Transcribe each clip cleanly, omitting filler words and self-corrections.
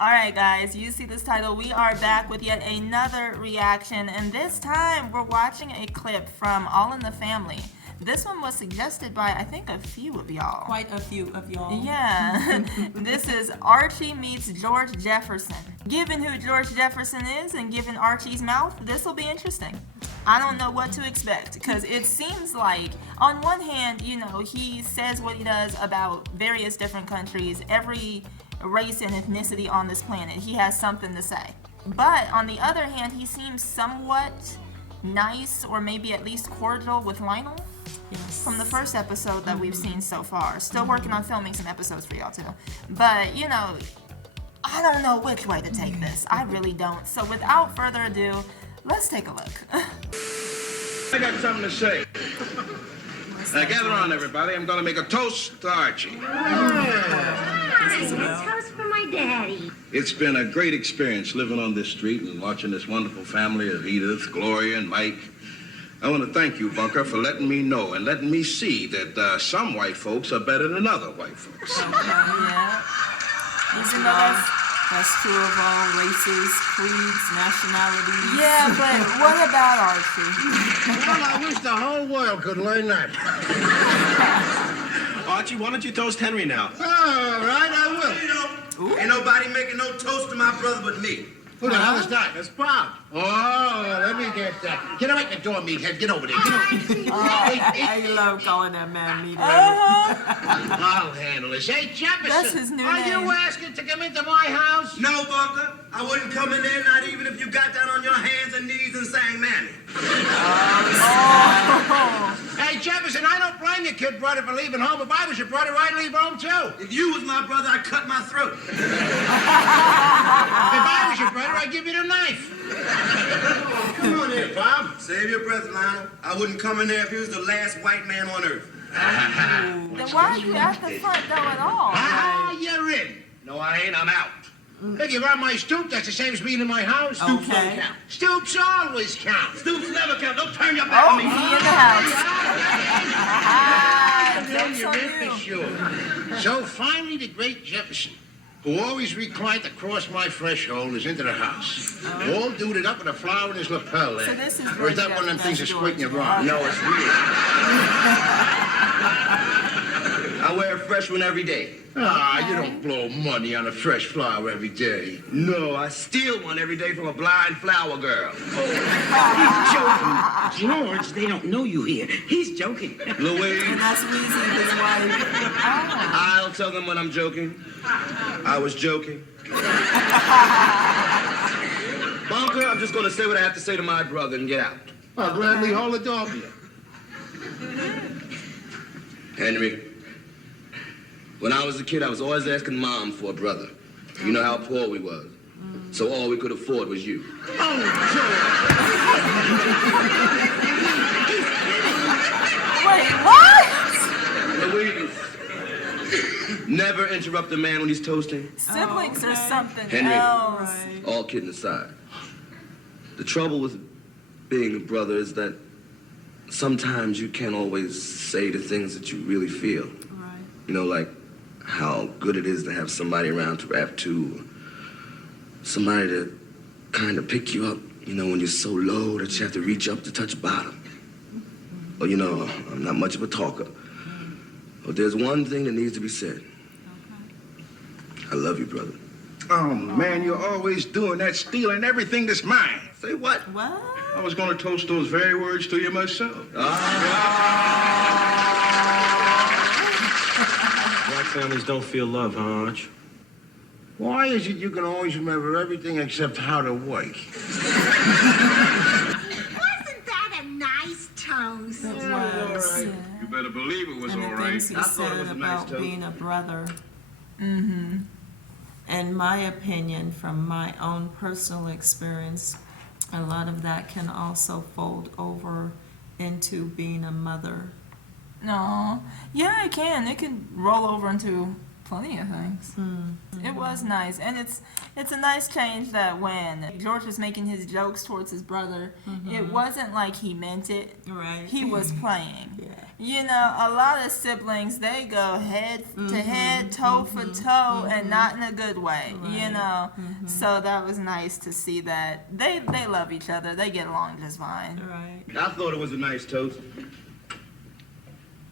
Alright guys, you see this title. We are back with yet another reaction, and this time we're watching a clip from All in the Family. This one was suggested by, I think, a few of y'all. Quite a few of y'all. Yeah. This is Archie meets George Jefferson. Given who George Jefferson is and given Archie's mouth, this will be interesting. I don't know what to expect, because it seems like, on one hand, you know, he says what he does about various different countries, every race and ethnicity on this planet. He has something to say. But on the other hand, he seems somewhat nice, or maybe at least cordial with Lionel. Yes. From the first episode that we've seen so far. Still working on filming some episodes for y'all too. But, you know, I don't know which way to take this. I really don't. So without further ado, let's take a look. I got something to say. Now gather on, everybody. I'm going to make a toast to Archie. It's a toast for my daddy. It's been a great experience living on this street and watching this wonderful family of Edith, Gloria, and Mike. I want to thank you, Bunker, for letting me know and letting me see that some white folks are better than other white folks. Yeah. Even though That's true of all races, creeds, nationalities. yeah, but what about Archie? Well, I wish the whole world could learn that. Archie, why don't you toast Henry now? All right, I will. Ain't nobody making no toast to my brother but me. Who the hell is that? That's Bob. Oh, let me get that. Get away the door, meathead. Get over there. Get over. I love calling that man meathead. I'll handle this. Hey, Jefferson. That's his new Are name. you asking to come into my house? No, Bunker. I wouldn't come in there, not even if you got down on your hands and knees and sang Mammy. Hey, Jefferson, I don't blame your kid brother for leaving home. If I was your brother, I'd leave home, too. If you was my brother, I'd cut my throat. If I was your brother, I'd give you the knife. Come on here, Bob. Save your breath, Lionel. I wouldn't come in there if he was the last white man on earth. Then why are you at the front door at all? Ah, you're in. No, I ain't. I'm out. If you're on my stoop, that's the same as being in my house. Stoops Okay. don't count. Stoops always count. Stoops never count. Don't turn your back on me. He in the house. Then Jokes you're on in you. for sure. So finally, the great Jefferson, who always reclined to cross my threshold, is into the house. All duded up with a flower in his lapel there. So this is Or is that one of them things that's squinting your wrong? No, it's weird. I wear a fresh one every day. Ah, you don't blow money on a fresh flower every day. No, I steal one every day from a blind flower girl. George, they don't know you here. He's joking. Louise, And that's Weezy, his wife. I'll tell them when I'm joking. I was joking. Bunker, I'm just gonna say what I have to say to my brother and get out. I'll gladly hold the door for you. Henry, when I was a kid, I was always asking Mom for a brother. You know how poor we was. So all we could afford was you. Wait, what? Louise, never interrupt a man when he's toasting. Siblings or something Henry. else. Right. All kidding aside. The trouble with being a brother is that sometimes you can't always say the things that you really feel. Right. You know, like how good it is to have somebody around to rap to. Somebody to kind of pick you up, you know, when you're so low that you have to reach up to touch bottom. Or, you know, I'm not much of a talker. But there's one thing that needs to be said. I love you, brother. Oh, man, you're always doing that, stealing everything that's mine. Say what? What? I was going to toast those very words to you myself. Ah. Black families don't feel love, huh, Arch? Why is it you can always remember everything except how to work? Wasn't that a nice toast? It was. You better believe it was And all the right. things he I thought it said was a nice about toast. being a brother. In my opinion, from my own personal experience, a lot of that can also fold over into being a mother. No. Yeah, it can. It can roll over into Plenty of things. It was nice, and it's a nice change that when George was making his jokes towards his brother, it wasn't like he meant it. Right. He was playing. Yeah. You know, a lot of siblings, they go head to head, toe for toe, and not in a good way. You Right. know, so that was nice to see that they love each other. They get along just fine. Right. I thought it was a nice toast.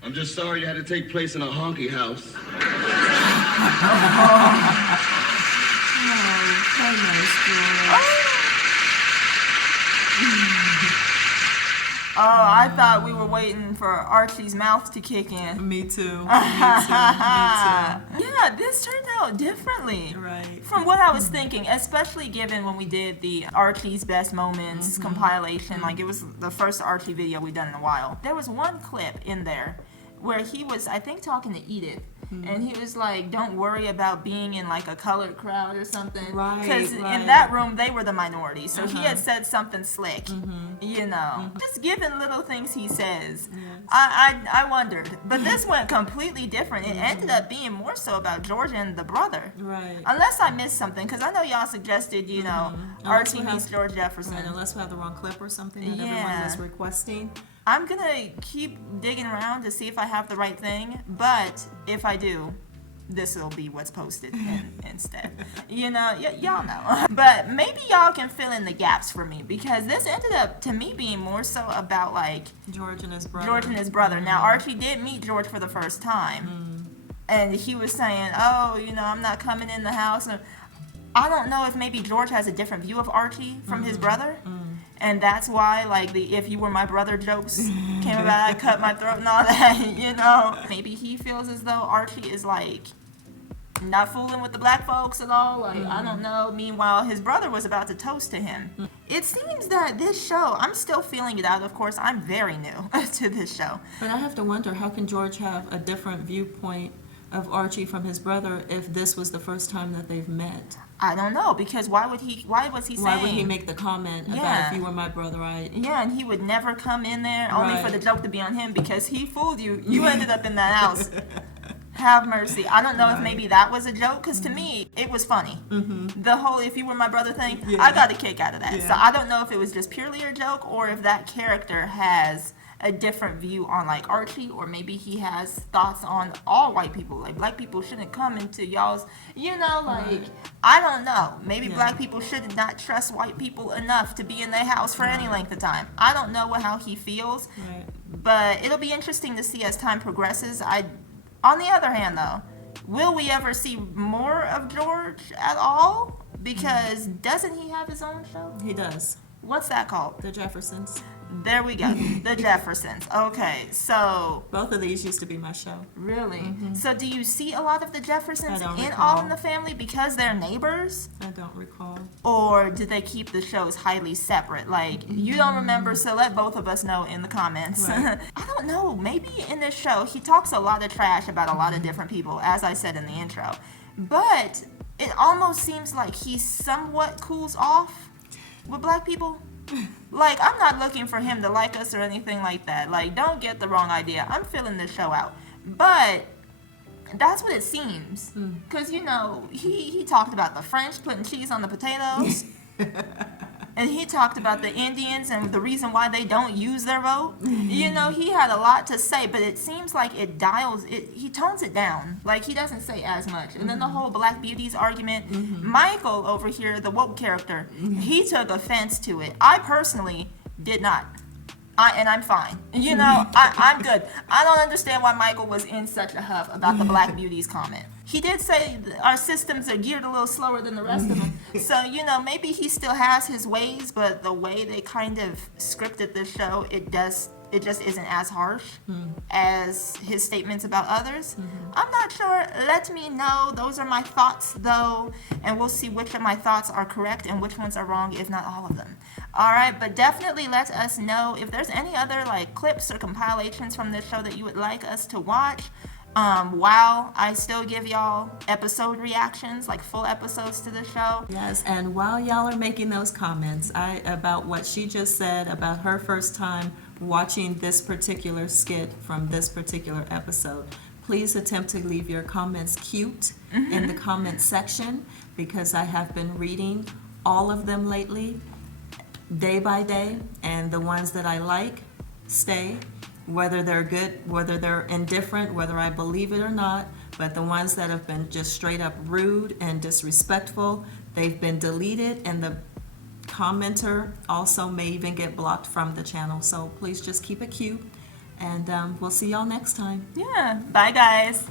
I'm just sorry it had to take place in a honky house. Oh, I thought we were waiting for Archie's mouth to kick in. Me too. Yeah, this turned out differently. Right. From what I was thinking, especially given when we did the Archie's Best Moments compilation, like it was the first Archie video we'd done in a while. There was one clip in there where he was, I think, talking to Edith. And he was like, don't worry about being in like a colored crowd or something. Right, Because right. in that room, they were the minority. So he had said something slick, you know. Just given little things he says. I wondered. But this went completely different. It ended up being more so about George and the brother. Right. Unless I missed something, because I know y'all suggested, you know, Unless Archie we have- meets George Jefferson. Right, unless we have the wrong clip or something that everyone Yeah. was requesting. I'm gonna keep digging around to see if I have the right thing, but if I do, this will be what's posted instead. You know, y'all know. But maybe y'all can fill in the gaps for me, because this ended up, to me, being more so about, like, George and his brother. George and his brother. Now, Archie did meet George for the first time, and he was saying, oh, you know, I'm not coming in the house. And I don't know if maybe George has a different view of Archie from his brother. And that's why, like, the if you were my brother jokes came about, I cut my throat and all that, you know. Maybe he feels as though Archie is, like, not fooling with the black folks at all. Like, I don't know. Meanwhile, his brother was about to toast to him. It seems that this show, I'm still feeling it out. Of course, I'm very new to this show. But I have to wonder, how can George have a different viewpoint of Archie from his brother if this was the first time that they've met? I don't know, because why was he saying? Why would he make the comment Yeah. about if you were my brother, Yeah, and he would never come in there only for Right. the joke to be on him, because he fooled you. You ended up in that house. Have mercy. I don't know if maybe that was a joke, because to me, it was funny. The whole if you were my brother thing, I got a kick out of that. So I don't know if it was just purely a joke, or if that character has a different view on, like, Archie, or maybe he has thoughts on all white people. Like, black people shouldn't come into y'all's, you know, like, I don't know. Maybe black people should not trust white people enough to be in their house for any length of time. I don't know how he feels, Right. but it'll be interesting to see as time progresses. On the other hand, though, will we ever see more of George at all? Because doesn't he have his own show? He does. What's that called? The Jeffersons. There we go. The Jeffersons. Okay, so Both of these used to be my show. really, so do you see a lot of the Jeffersons I don't in recall. All in the Family because they're neighbors, I don't recall. or do they keep the shows highly separate? Like, you don't remember, so let both of us know in the comments. Right. I don't know. Maybe in this show he talks a lot of trash about a lot of different people, as I said in the intro, but it almost seems like he somewhat cools off with black people. Like, I'm not looking for him to like us or anything like that. Like, don't get the wrong idea. I'm filling this show out. But that's what it seems. Because, you know, he talked about the French putting cheese on the potatoes. And he talked about the Indians and the reason why they don't use their vote. You know, he had a lot to say, but it seems like he tones it down. Like, he doesn't say as much. And then the whole Black Beauties argument, Michael over here, the woke character, he took offense to it. I personally did not. And I'm fine. You know, I'm good. I don't understand why Michael was in such a huff about the Black Beauties comment. He did say our systems are geared a little slower than the rest of them. So, you know, maybe he still has his ways, but the way they kind of scripted this show, it just isn't as harsh as his statements about others. I'm not sure. Let me know. Those are my thoughts, though, and we'll see which of my thoughts are correct and which ones are wrong, if not all of them. All right, but definitely let us know if there's any other, like, clips or compilations from this show that you would like us to watch. While I still give y'all episode reactions, like full episodes to the show. Yes, and while y'all are making those comments about what she just said about her first time watching this particular skit from this particular episode, please attempt to leave your comments cute in the comment section, because I have been reading all of them lately, day by day, and the ones that I like stay, whether they're good, whether they're indifferent, whether I believe it or not. But the ones that have been just straight up rude and disrespectful, they've been deleted, and the commenter also may even get blocked from the channel. So please just keep it cute, and we'll see y'all next time. Yeah. Bye, guys.